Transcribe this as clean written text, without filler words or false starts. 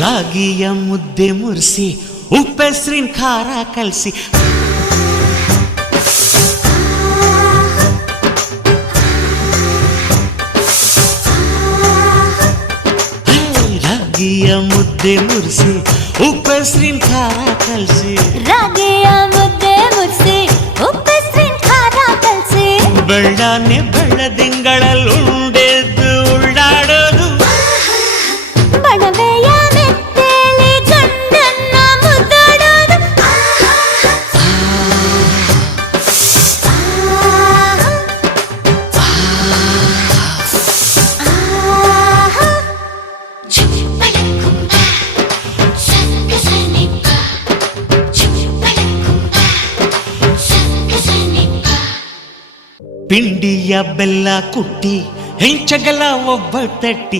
ರಾಗಿಯ ಮುದ್ದೆ ಮುರಿಸಿ ಉಪ್ಪೆಸ್ರಿನ ಖಾರ ಕಲಸಿ ರಾಗಿಯ ಮುದ್ದೆ ಮುರಿಸಿ ಉಪ್ಪೆಸ್ರಿನ ಖಾರ ಕಲಸಿ ರಾಗಿಯ ಮುದ್ದೆ ಮುರಿಸಿ ಉಪ್ಪೆಸ್ರಿನ ಖಾರ ಕಲಸಿ ಬೆಳ್ಳನೆ ಬೆಳ್ಳದಿಂಗಳಲ್ಲುಂಡೆದ್ದು ಉಳ್ಳಾಡೋದು ಬಣವೆಯ ಮೆತ್ತೇಲಿ ಗಂಡನ್ನ ಮುದ್ದಾಡೋದು ಪಿಂಡಿಯ ಬೆಲ್ಲ ಕುಟ್ಟಿ ಹೆಂಚಗಲ ಒಬ್ಬ ತಟ್ಟಿ